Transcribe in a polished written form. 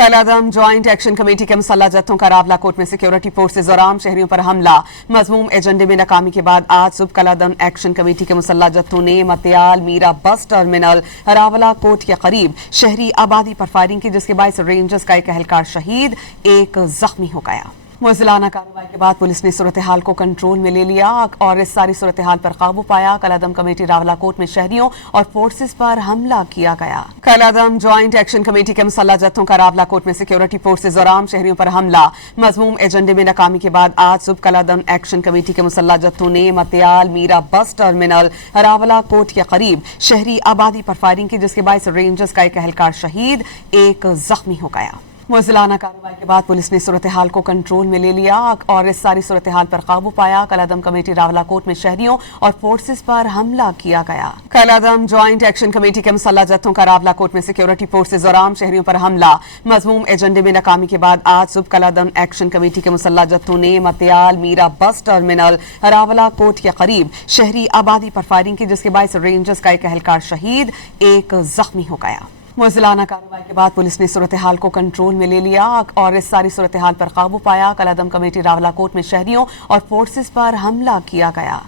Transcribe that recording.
कलादम joint action committee के मुसल्लह जत्थों का रावलाकोट में सिक्योरिटी फोर्सेज और आम शहरियों पर हमला। मज़मूम एजेंडे में नाकामी के बाद आज सुबह कलादम एक्शन कमेटी के मुसल्लह जत्थों ने मतियाल मीरा बस टर्मिनल रावलाकोट के करीब शहरी आबादी पर फायरिंग की, जिसके बायस रेंजर्स का एक एहलकार शहीद, एक जख्मी हो गया। मुज़िलाना कार्रवाई के बाद पुलिस ने सूरत हाल को कंट्रोल में ले लिया और इस सारी सूरत हाल पर काबू पाया। कलादम कमेटी रावलाकोट में शहरियों और फोर्सेस पर हमला किया गया। कलादम ज्वाइंट एक्शन कमेटी के मुसल्लह जत्थों का रावलाकोट में सिक्योरिटी फोर्सेज और आम शहरियों पर हमला। मज़मूम एजेंडे में नाकामी के बाद आज सुबह कलादम एक्शन कमेटी के मुसल्लह जत्थों ने मतियाल मीरा बस टर्मिनल रावलाकोट के करीब शहरी आबादी पर फायरिंग की, जिसके बायस रेंजर्स का एक एहलकार शहीद, एक जख्मी हो गया। मुज़िलाना कार्रवाई के बाद पुलिस ने सूरत हाल को कंट्रोल में ले लिया और इस सारी सूरत हाल पर काबू पाया। कलादम कमेटी रावलाकोट में शहरियों और फोर्सेस पर हमला किया गया। कलादम ज्वाइंट एक्शन कमेटी के मुसल्लह जत्थों का रावलाकोट में सिक्योरिटी फोर्सेज और आम शहरियों पर हमला। मज़मूम एजेंडे में नाकामी के बाद आज सुबह कलादम एक्शन कमेटी के मुसल्लह जत्थों ने मतियाल मीरा बस टर्मिनल रावलाकोट के करीब शहरी आबादी पर फायरिंग की, जिसके बायस रेंजर्स का एक एहलकार शहीद, एक जख्मी हो गया। मुज़िलाना कार्रवाई के बाद पुलिस ने सूरत हाल को कंट्रोल में ले लिया और इस सारी सूरत हाल पर काबू पाया। कलादम कमेटी रावलाकोट में शहरियों और फोर्सेस पर हमला किया गया।